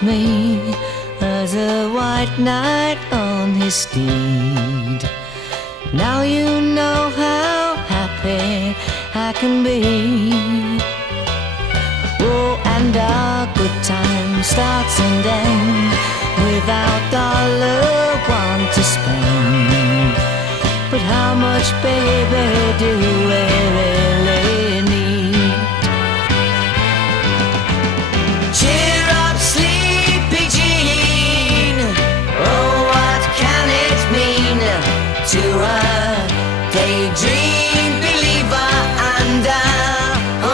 with me as a white knight on his steed. Now you know how happy I can be. Oh, and our good time starts and ends without $1 to spend. But how much, baby, do we